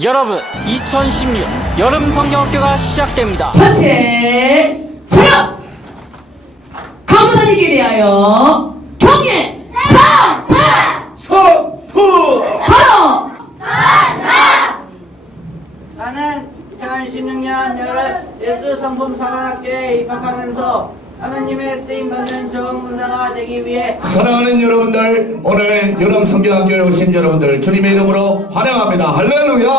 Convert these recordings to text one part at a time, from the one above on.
여러분, 2016 여름 성경학교가 시작됩니다. 전체 차렷! 강사지기 대하여 경례! 사파! 서프 바로! 나는 2016년 1월 예수 성품 사관학교에 입학하면서 하나님의 쓰임 받는 좋은 군사가 되기 위해 사랑하는 여러분들 오늘 여름 성경학교에 오신 여러분들 주님의 이름으로 환영합니다. 할렐루야!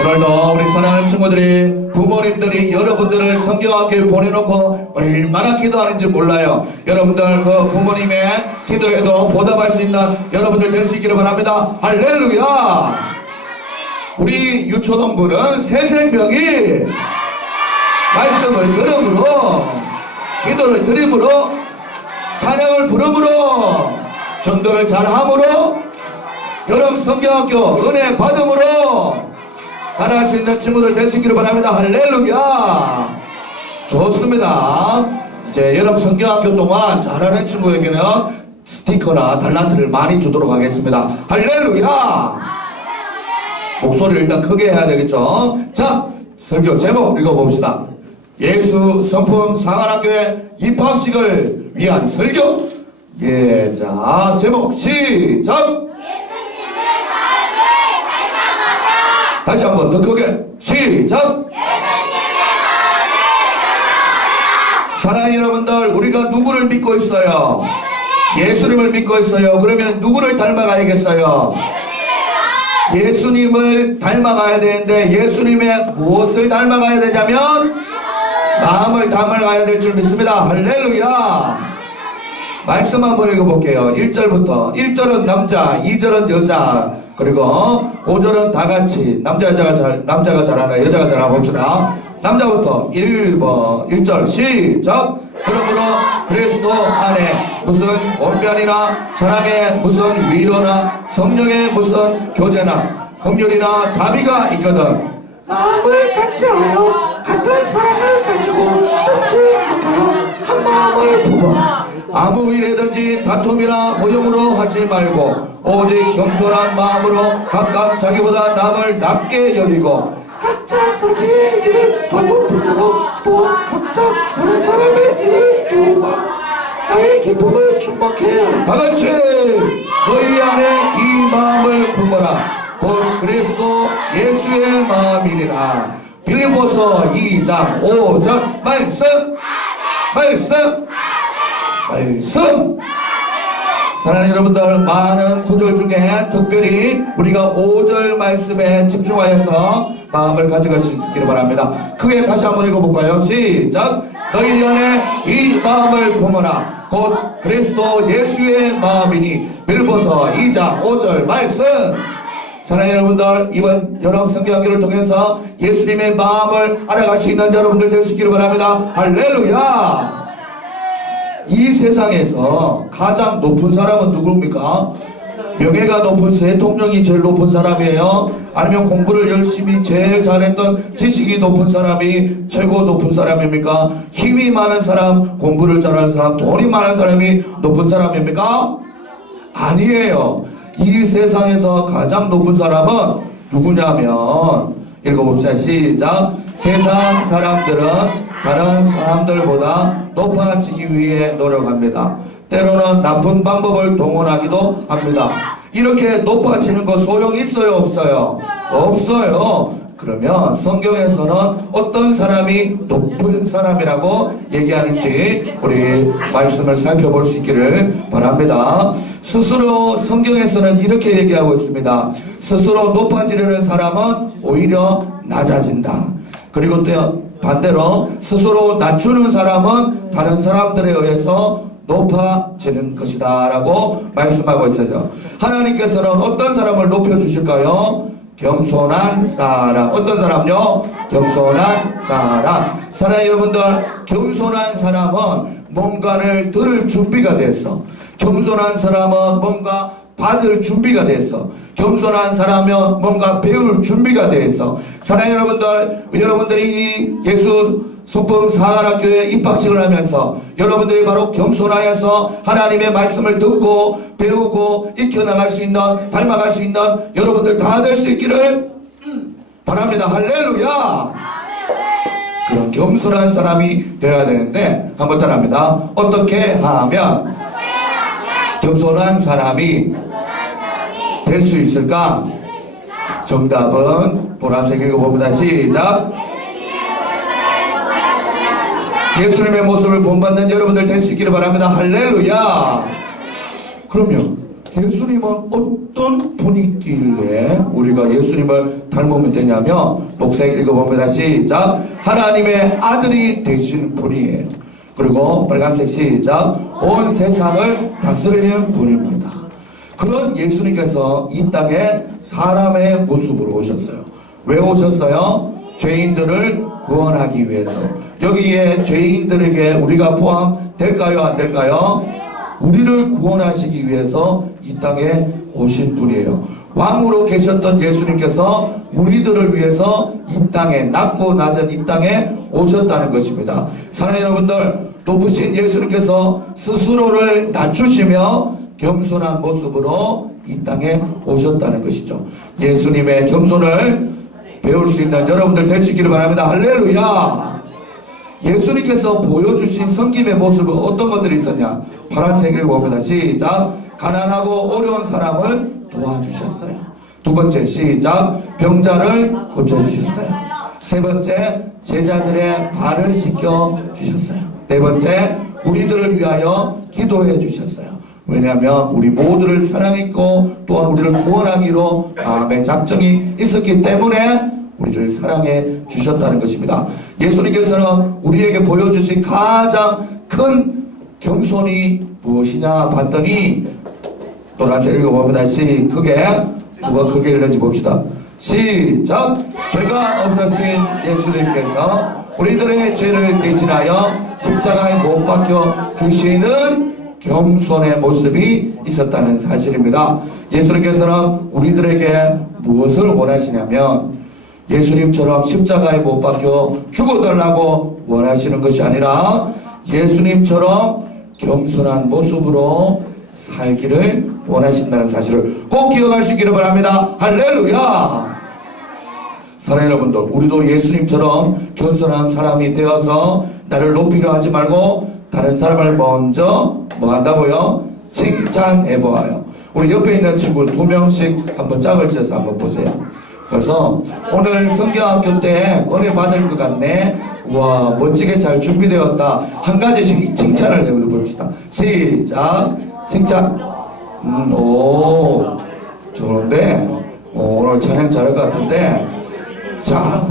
오늘도 우리 사랑하는 친구들이 부모님들이 여러분들을 성경학교에 보내놓고 얼마나 기도하는지 몰라요. 여러분들 그 부모님의 기도에도 보답할 수 있는 여러분들 될 수 있기를 바랍니다. 할렐루야! 우리 유초동부는 새 생명이 말씀을 들음으로 기도를 드림으로 찬양을 부름으로 전도를 잘함으로 여름 성경학교 은혜 받음으로 잘할 수 있는 친구들 되시기를 바랍니다. 할렐루야! 좋습니다. 이제 여름 성경학교 동안 잘하는 친구에게는 스티커나 달란트를 많이 주도록 하겠습니다. 할렐루야! 목소리를 일단 크게 해야 되겠죠. 자, 설교 제목 읽어봅시다. 예수 성품 상한학교의 입학식을 위한 설교. 예, 자, 제목 시작. 다시 한번 더 크게 시작. 사랑하는 여러분들, 우리가 누구를 믿고 있어요? 예수님을 믿고 있어요. 그러면 누구를 닮아가야겠어요? 예수님을 닮아가야 되는데 예수님의 무엇을 닮아가야 되냐면 마음을 닮아가야 될 줄 믿습니다. 할렐루야. 말씀 한번 읽어볼게요. 1절부터 1절은 남자, 2절은 여자, 그리고 5절은 다 같이 남자 여자가 잘 남자가 잘하나 여자가 잘하나 봅시다. 남자부터 1번 1절 시작. 그러므로 그리스도 안에 무슨 언변이나 사랑의 무슨 위로나 성령의 무슨 교제나 긍휼이나 자비가 있거든. 마음을 같이 하여 같은 사랑을 가지고 뜻지 않고 한 마음을 부어. 아무 일에든지 다툼이나 모욕으로 하지 말고 오직 겸손한 마음으로 각각 자기보다 남을 낮게 여기고 각자 자기의 일을 도고 부르고 또 각자 다른 사람의 일을 도와 나의 기쁨을 충복해야 한다. 다 같이 너희 안에 이 마음을 품어라 곧 그리스도 예수의 마음이니라. 빌리보서 2장 5절 말씀 말씀 말씀. 사랑하는 여러분들 많은 구절 중에 특별히 우리가 5절 말씀에 집중하여서 마음을 가져갈 수 있기를 바랍니다. 크게 다시 한번 읽어볼까요? 시작. 너희 안에 이 마음을 품어라. 곧 그리스도 예수의 마음이니. 빌보서 2장 5절 말씀 사랑하는 여러분들 이번 여름 성경학교를 통해서 예수님의 마음을 알아갈 수 있는 여러분들 될수 있기를 바랍니다 할렐루야 이 세상에서 가장 높은 사람은 누굽니까? 명예가 높은 대통령이 제일 높은 사람이에요? 아니면 공부를 열심히 제일 잘했던 지식이 높은 사람이 최고 높은 사람입니까? 힘이 많은 사람, 공부를 잘하는 사람, 돈이 많은 사람이 높은 사람입니까? 아니에요. 이 세상에서 가장 높은 사람은 누구냐면 읽어봅시다. 시작. 세상 사람들은 다른 사람들보다 높아지기 위해 노력합니다. 때로는 나쁜 방법을 동원하기도 합니다. 이렇게 높아지는 거 소용 있어요? 없어요? 없어요. 그러면 성경에서는 어떤 사람이 높은 사람이라고 얘기하는지 우리 말씀을 살펴볼 수 있기를 바랍니다. 스스로 성경에서는 이렇게 얘기하고 있습니다. 스스로 높아지려는 사람은 오히려 낮아진다. 그리고 또 반대로 스스로 낮추는 사람은 다른 사람들에 의해서 높아지는 것이다 라고 말씀하고 있어요. 하나님께서는 어떤 사람을 높여주실까요? 겸손한 사람. 어떤 사람요? 겸손한 사람. 사랑하는 여러분들, 겸손한 사람은 뭔가를 들을 준비가 됐어. 겸손한 사람은 뭔가 받을 준비가 됐어. 겸손한 사람은 뭔가 배울 준비가 돼 있어. 사랑하는 여러분들, 여러분들이 이 예수 소풍 사관학교에 입학식을 하면서 여러분들이 바로 겸손하여서 하나님의 말씀을 듣고 배우고 익혀나갈 수 있는 닮아갈 수 있는 여러분들 다 될 수 있기를 바랍니다. 할렐루야! 그런 겸손한 사람이 되어야 되는데 한번 따라합니다. 어떻게 하면 겸손한 사람이 될 수 있을까? 정답은 보라색 읽어봅니다. 시작. 예수님의 모습을 본받는 여러분들 될 수 있기를 바랍니다. 할렐루야. 그럼요. 예수님은 어떤 분이길래 우리가 예수님을 닮으면 되냐면 녹색 읽어봅니다. 시작. 하나님의 아들이 되신 분이에요. 그리고 빨간색 시작. 온 세상을 다스리는 분입니다. 그런 예수님께서 이 땅에 사람의 모습으로 오셨어요. 왜 오셨어요? 죄인들을 구원하기 위해서. 여기에 죄인들에게 우리가 포함될까요? 안 될까요? 우리를 구원하시기 위해서 이 땅에 오신 분이에요. 왕으로 계셨던 예수님께서 우리들을 위해서 이 땅에 낮고 낮은 이 땅에 오셨다는 것입니다. 사랑하는 여러분들, 높으신 예수님께서 스스로를 낮추시며 겸손한 모습으로 이 땅에 오셨다는 것이죠. 예수님의 겸손을 배울 수 있는 여러분들 있기를 바랍니다. 할렐루야! 예수님께서 보여주신 성김의 모습은 어떤 것들이 있었냐? 파란색을 봅니다. 시작. 가난하고 어려운 사람을 도와주셨어요. 두 번째, 시작. 병자를 고쳐주셨어요. 세 번째, 제자들의 발을 씻겨 주셨어요. 네 번째, 우리들을 위하여 기도해 주셨어요. 왜냐하면 우리 모두를 사랑했고 또한 우리를 구원하기로 마음의 작정이 있었기 때문에 우리를 사랑해 주셨다는 것입니다. 예수님께서는 우리에게 보여주신 가장 큰 겸손이 무엇이냐 봤더니 노란색 읽어봅니다. 시 크게 누가 크게 읽는지 봅시다. 시작 죄가 없으신 예수님께서 우리들의 죄를 대신하여 십자가에 못 박혀 주시는 겸손의 모습이 있었다는 사실입니다. 예수님께서는 우리들에게 무엇을 원하시냐면 예수님처럼 십자가에 못 박혀 죽어달라고 원하시는 것이 아니라 예수님처럼 겸손한 모습으로 살기를 원하신다는 사실을 꼭 기억할 수 있기를 바랍니다. 할렐루야! 사랑하는 여러분들, 우리도 예수님처럼 겸손한 사람이 되어서 나를 높이려 하지 말고 다른 사람을 먼저 뭐 한다고요? 칭찬해 보아요. 우리 옆에 있는 친구 두 명씩 한번 짝을 지어서 한번 보세요. 그래서 오늘 성경학교 때 은혜 받을 것 같네. 와 멋지게 잘 준비되었다. 한 가지씩 칭찬을 해봅시다. 시작. 칭찬. 음, 오 좋은데 오, 오늘 찬양 잘할 것 같은데. 자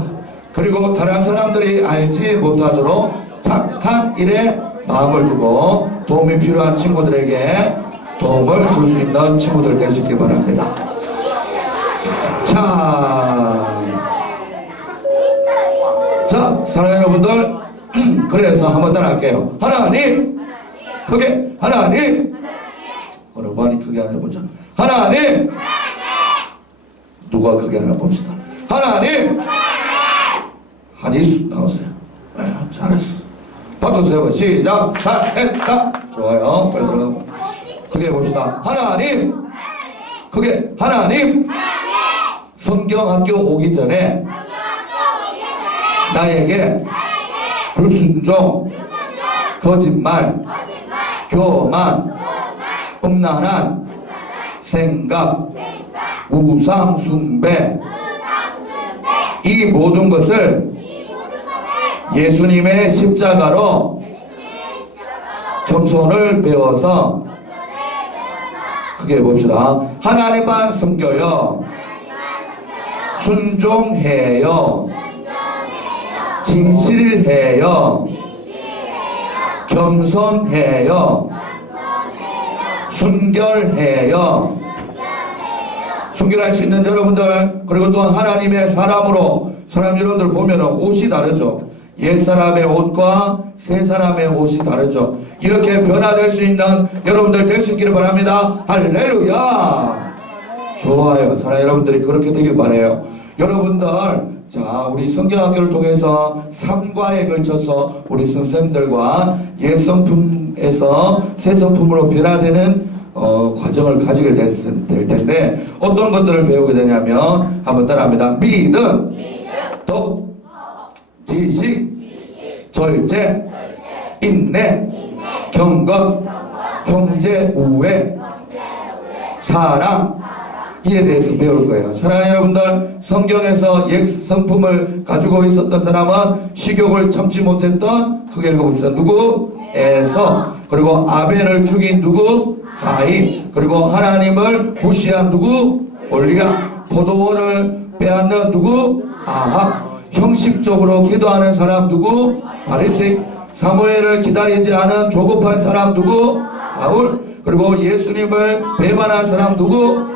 그리고 다른 사람들이 알지 못하도록 착한 일에 마음을 두고 도움이 필요한 친구들에게 도움을 줄 수 있는 친구들 있길 바랍니다. 자, 자, 사랑하는 여러분들, 그래서 한번 따라할게요. 하나님, 크게, 하나님, 어느 많이 크게 하나 보자. 하나님, 누가 크게 하나 봅시다. 하나님, 한이 나오세요. 네, 잘했어. 박수 세워 시작. 잘했다. 좋아요. 그래서 크게 봅시다. 하나님, 크게 하나님. 성경학교 오기 전에 나에게 불순종, 거짓말, 교만, 음란한 생각, 우상 숭배, 이 모든 것을 예수님의 십자가로 겸손을 배워서 크게 봅시다. 하나님만 섬겨요. 순종해요. 진실해요. 겸손해요. 순결해요. 순결할 수 있는 여러분들 그리고 또 하나님의 사람으로 사람 여러분들 보면 옷이 다르죠. 옛 사람의 옷과 새 사람의 옷이 다르죠. 이렇게 변화될 수 있는 여러분들 될 수 있기를 바랍니다. 할렐루야. 좋아요. 사랑 여러분들이 그렇게 되길 바래요. 여러분들 자, 우리 성경학교를 통해서 3과에 걸쳐서 우리 선생님들과 옛 성품에서 새 성품으로 변화되는 어, 과정을 가지게 될, 될 텐데 어떤 것들을 배우게 되냐면 한번 따라합니다. 믿음, 독, 지식, 절제, 인내, 경건, 형제 우애, 사랑 이에 대해서 배울 거예요. 사랑하는 여러분들, 성경에서 옛 성품을 가지고 있었던 사람은 식욕을 참지 못했던 크게 읽어봅시다. 누구? 에서 그리고 아벨을 죽인 누구? 가인 그리고 하나님을 무시한 누구? 올리가 포도원을 빼앗는 누구? 아합 형식적으로 기도하는 사람 누구? 바리새인 사무엘을 기다리지 않은 조급한 사람 누구? 사울 그리고 예수님을 배반한 사람 누구?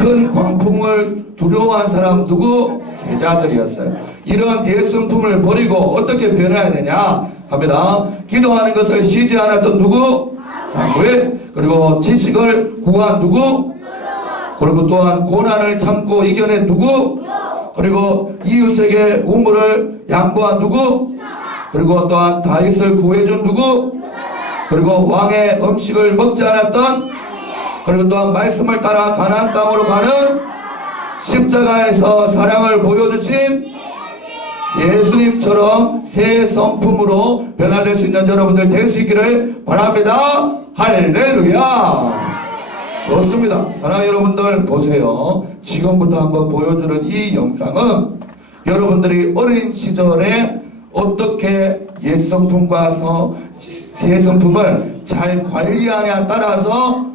큰 광풍을 두려워한 사람 누구? 제자들이었어요. 이런 예성품을 버리고 어떻게 변해야 되냐 합니다. 기도하는 것을 쉬지 않았던 누구? 사무엘 그리고 지식을 구한 누구? 그리고 또한 고난을 참고 이겨낸 누구? 그리고 이웃에게 우물을 양보한 누구? 그리고 또한 다윗을 구해준 누구? 그리고 왕의 음식을 먹지 않았던 그리고 또한 말씀을 따라 가나안 땅으로 가는 십자가에서 사랑을 보여주신 예수님처럼 새 성품으로 변화될 수 있는 여러분들 될 수 있기를 바랍니다. 할렐루야. 좋습니다. 사랑 여러분들 보세요. 지금부터 한번 보여주는 이 영상은 여러분들이 어린 시절에 어떻게 옛 성품과 서- 새 성품을 잘 관리하냐에 따라서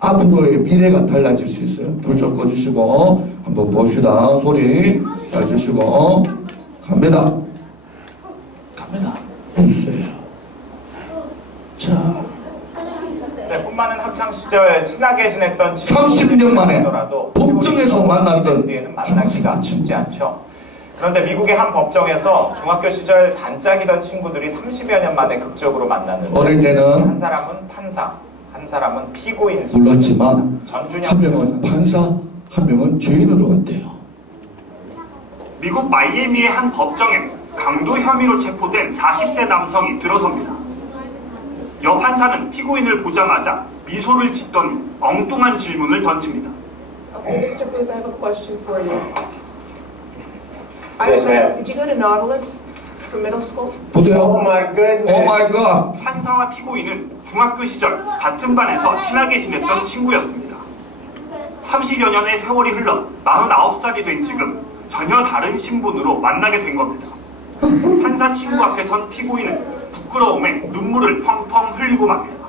앞으로의 미래가 달라질 수 있어요. 불 좀 꺼주시고 한번 봅시다. 소리 잘 주시고 갑니다. 갑니다. 자. 네, 뿐만은 학창 시절 친하게 지냈던 30년 만에 법정에서 만났던 뒤에는 만나기가 쉽지 않죠. 그런데 미국의 한 법정에서 중학교 시절 단짝이던 친구들이 30여 년 만에 극적으로 만났는데 어릴 때는 한 사람은 판사, 한 사람은 피고인 수 몰랐지만 한 명은 판사, 한 명은 죄인으로 갔대요. 미국 마이애미의 한 법정에 강도 혐의로 체포된 40대 남성이 들어섭니다. 여 판사는 피고인을 보자마자 미소를 짓더니 엉뚱한 질문을 던집니다. Okay, Mr. Booth, I have a question for you. I Yes, remember, ma'am. did you go to Nautilus for middle school? 보세요. Oh my goodness. 갓. 판사와 피고인은 중학교 시절 같은 반에서 친하게 지냈던 친구였습니다. 30여 년의 세월이 흘러 49살이 된 지금 전혀 다른 신분으로 만나게 된 겁니다. 판사 친구 앞에 선 피고인은 부끄러움에 눈물을 펑펑 흘리고 맙니다.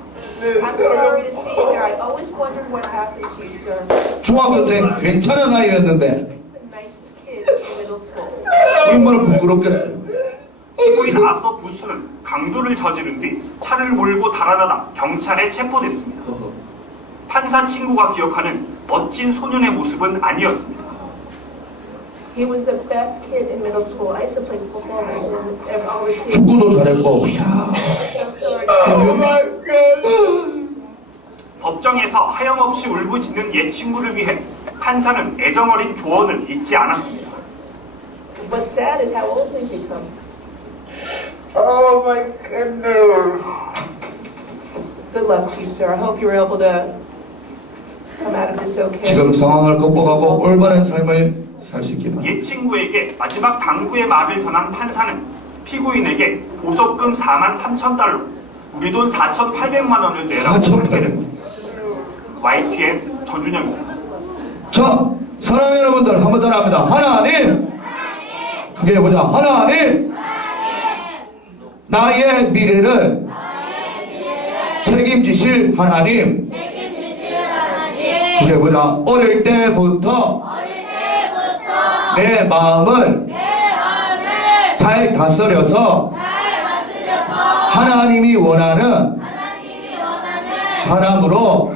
I'm sorry to see you here. I always wondered what happened to you, sir. 중학교 때 괜찮은 아이였는데. 얼마나 부끄럽겠어요. 피고인 아서 부스는 강도를 저지른 뒤 차를 몰고 달아나다 경찰에 체포됐습니다. 판사 친구가 기억하는 멋진 소년의 모습은 아니었습니다. He was the best kid in middle school. I used to play football with him and all the kids. 축구도 잘했고. 이야. I'm sorry. 법정에서 하염없이 울부짖는 옛 친구를 위해 판사는 애정어린 조언을 잊지 않았습니다. What's sad is how old we've become. Oh my goodness. Good luck to you, sir. I hope you were able to come out of this okay. 지금 상황을 극복하고 올바른 삶을 살 수 있기만. 옛 친구에게 마지막 당부의 말을 전한 판사는 피고인에게 보석금 4만 3천 달러, 우리 돈 4,800만 원을 내라고 4,800. 판결했습니다. YTN 전준영입니다. 자, 사랑하는 여러분들 한 번 따라합니다. 하나님. 크게 해보자. 하나님. 나의 미래를 책임지실 하나님. 크게 해보자. 어릴 때부터 내 마음을 잘 다스려서 하나님이 원하는 사람으로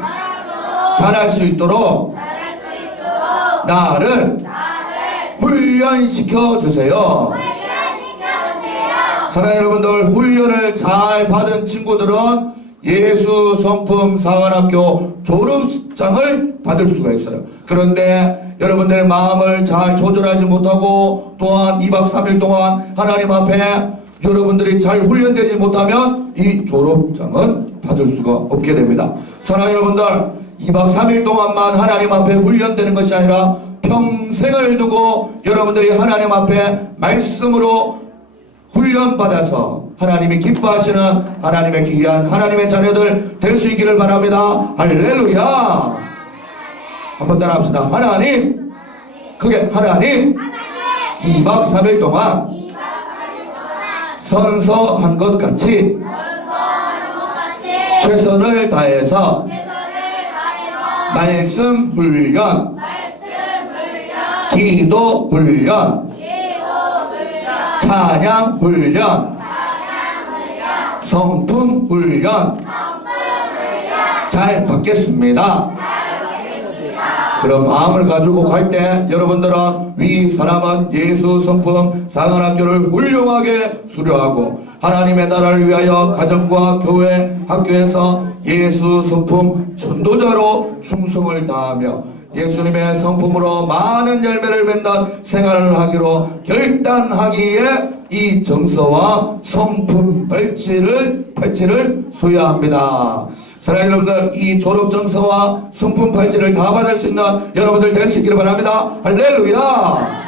자랄 수 있도록 나를 훈련시켜 주세요. 사랑하는 여러분들, 훈련을 잘 받은 친구들은 예수 성품 사관학교 졸업장을 받을 수가 있어요. 그런데 여러분들의 마음을 잘 조절하지 못하고 또한 2박 3일 동안 하나님 앞에 여러분들이 잘 훈련되지 못하면 이 졸업장은 받을 수가 없게 됩니다. 사랑하는 여러분들, 2박 3일 동안만 하나님 앞에 훈련되는 것이 아니라 평생을 두고 여러분들이 하나님 앞에 말씀으로 훈련받아서 하나님이 기뻐하시는 하나님의 귀한 하나님의 자녀들 될 수 있기를 바랍니다. 할렐루야! 한번 따라 합시다. 하나님! 그게 하나님! 2박 3일 동안 선서한 것 같이 최선을 다해서 말씀 훈련, 기도 훈련, 찬양 훈련, 성품 훈련 잘 받겠습니다. 그런 마음을 가지고 갈 때 여러분들은 위 사람은 예수 성품 상한학교를 훌륭하게 수료하고 하나님의 나라를 위하여 가정과 교회 학교에서 예수 성품 전도자로 충성을 다하며 예수님의 성품으로 많은 열매를 맺는 생활을 하기로 결단하기에 이 정서와 성품 발찌를 발찌를 소유합니다. 사랑하는 여러분들, 이 졸업 정서와 성품 발찌를 다 받을 수 있는 여러분들 될 수 있기를 바랍니다. 할렐루야!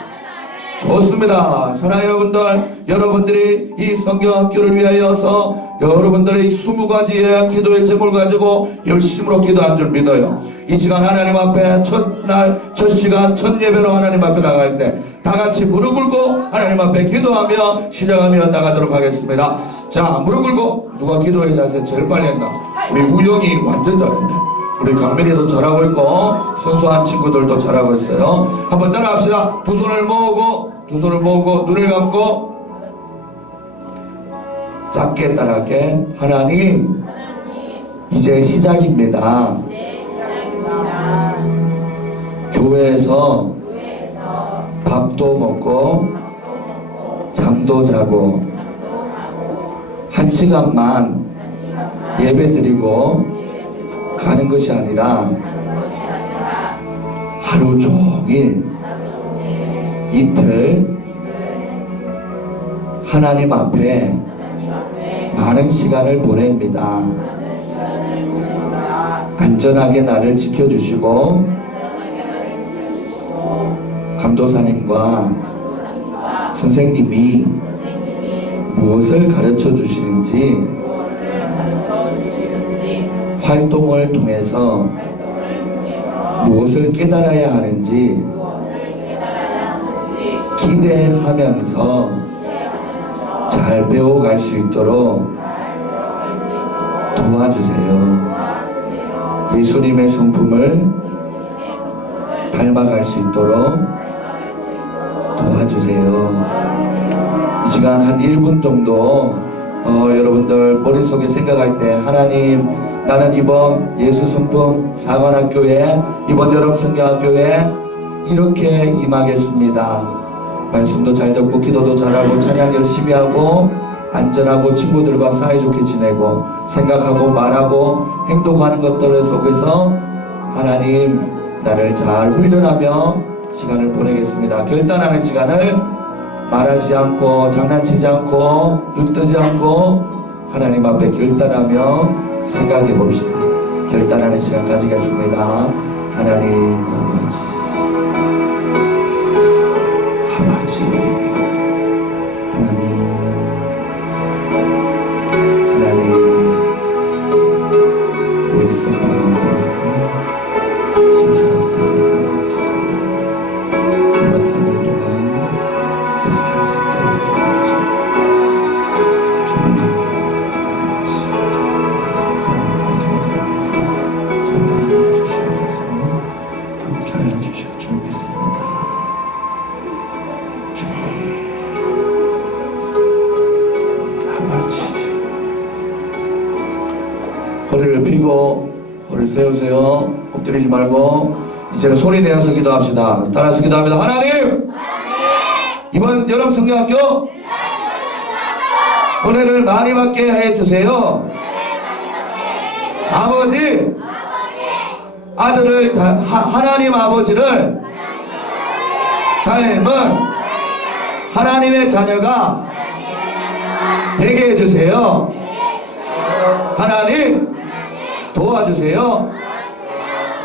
좋습니다. 사랑하는 여러분들, 여러분들이 이 성경학교를 위하여서 여러분들의 20가지의 기도의 제목을 가지고 열심으로 기도한 줄 믿어요. 이 시간 하나님 앞에 첫날, 첫 시간, 첫 예배로 하나님 앞에 나갈 때 다 같이 무릎 꿇고 하나님 앞에 기도하며 시작하며 나가도록 하겠습니다. 자, 무릎 꿇고 누가 기도의 자세 제일 빨리 했나? 우리 우영이 완전 잘했네. 우리 강민이도 잘하고 있고 선수한 친구들도 잘하고 있어요. 한번 따라합시다. 두 손을 모으고 두 손을 모으고 눈을 감고 작게 따라할게. 하나님 이제 시작입니다. 교회에서 밥도 먹고 잠도 자고 한 시간만 예배 드리고 가는 것이 아니라 하루 종일 이틀 하나님 앞에 많은 시간을 보냅니다. 안전하게 나를 지켜주시고 감도사님과 선생님이 무엇을 가르쳐 주시는지 활동을 통해서 무엇을 깨달아야 하는지 기대하면서 잘 배워갈 수 있도록 도와주세요. 예수님의 성품을 닮아갈 수 있도록 도와주세요. 이 시간 한 1분 정도 어, 여러분들 머릿속에 생각할 때 하나님 나는 이번 예수 성품 사관학교에 이번 여름 성경학교에 이렇게 임하겠습니다. 말씀도 잘 듣고 기도도 잘하고 찬양 열심히 하고 안전하고 친구들과 사이좋게 지내고 생각하고 말하고 행동하는 것들 속에서 하나님 나를 잘 훈련하며 시간을 보내겠습니다. 결단하는 시간을 말하지 않고 장난치지 않고 눈 뜨지 않고 하나님 앞에 결단하며 생각해 봅시다. 결단하는 시간 가지겠습니다. 하나님 아버지 엎드리지 말고 이제는 소리 내어서 기도합시다. 따라서 기도합니다. 하나님! 이번 여름 성경학교 은혜를 많이 받게 해 주세요. 아버지 아들을 다- 하- 하나님 아버지를 닮은 하나님의 자녀가 되게 해주세요. 하나님 도와주세요.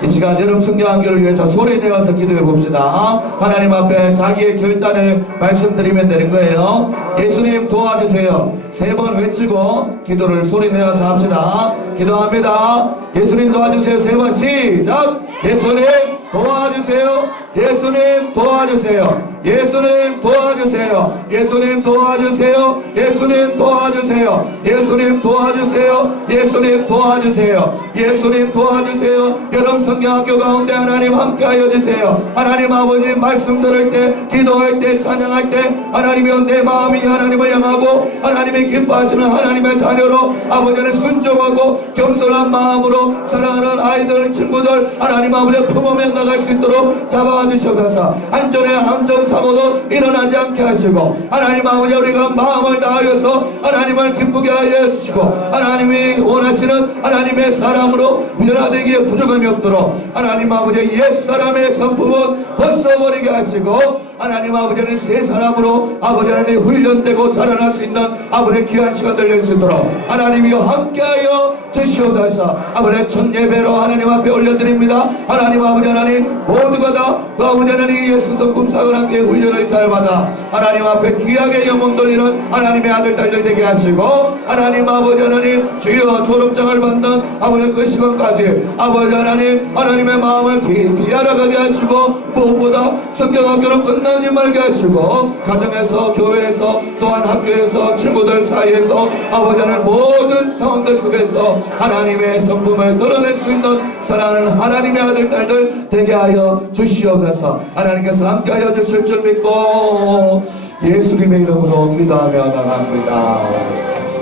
이 시간 여름 성경학교를 위해서 소리 내어서 기도해 봅시다. 하나님 앞에 자기의 결단을 말씀드리면 되는 거예요. 예수님 도와주세요. 세 번 외치고 기도를 소리 내어서 합시다. 기도합니다. 예수님 도와주세요. 세 번 시작. 예수님 도와주세요. 예수님 도와주세요. 예수님 도와주세요. 예수님 도와주세요. 예수님 도와주세요. 예수님 도와주세요. 예수님 도와주세요. 예수님 도와주세요. 여름 성경학교 가운데 하나님 함께하여 주세요. 하나님 아버지 말씀 들을 때, 기도할 때, 찬양할 때 하나님이여 내 마음이 하나님을 향하고 하나님의 기뻐하시는 하나님의 자녀로 아버지는 순종하고 겸손한 마음으로 사랑하는 아이들, 친구들 하나님 아버지의 품어에 나갈 수 있도록 잡아 주셔서. 안전에 안전 사고도 일어나지 않게 하시고 하나님 아버지 우리가 마음을 다하여서 하나님을 기쁘게 하여 주시고 하나님이 원하시는 하나님의 사람으로 변화되기에 부족함이 없도록 하나님 아버지 옛사람의 성품은 벗어버리게 하시고 하나님 아버지는 새 사람으로 아버지 하나님 훈련되고 자라날 수 있는 아버지의 귀한 시간 될수 있도록 하나님이여 함께하여 주시옵소서. 아버지의 첫 예배로 하나님 앞에 올려드립니다. 하나님 아버지 하나님 모두가 다 그 아버지 하나님 예수 성품 사을 함께 훈련을 잘 받아 하나님 앞에 귀하게 영혼 돌리는 하나님의 아들 딸들 되게 하시고 하나님 아버지 하나님 주여 졸업장을 받는 아버지 그 시간까지 아버지 하나님 하나님의 마음을 깊이 알아가게 하시고 무엇보다 성경 학교를 끝나 지 말게 하시고 가정에서 교회에서 또한 학교에서 친구들 사이에서 아버지 하나님 모든 상황들 속에서 하나님의 성품을 드러낼 수 있는 사랑하는 하나님의 아들 딸들 되게 하여 주시옵소서. 하나님께서 함께 하여 주실 줄 믿고 예수님의 이름으로 기도하며 나갑니다.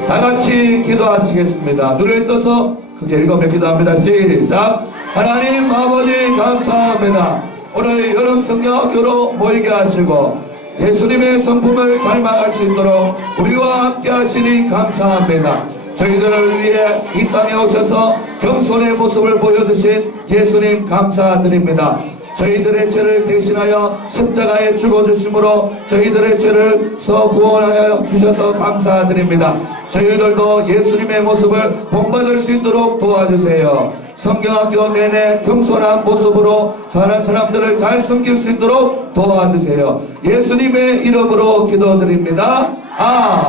다 같이 기도하시겠습니다. 눈을 떠서 크게 읽으며 기도합니다. 시작! 하나님 아버지 감사합니다 오늘 여름 성경학교로 모이게 하시고 예수님의 성품을 닮아갈 수 있도록 우리와 함께 하시니 감사합니다. 저희들을 위해 이 땅에 오셔서 겸손의 모습을 보여주신 예수님 감사드립니다. 저희들의 죄를 대신하여 십자가에 죽어주심으로 저희들의 죄를 서 구원하여 주셔서 감사드립니다. 저희들도 예수님의 모습을 본받을 수 있도록 도와주세요. 성경학교 내내 겸손한 모습으로 사는 사람들을 잘 섬길 수 있도록 도와주세요. 예수님의 이름으로 기도드립니다. 아.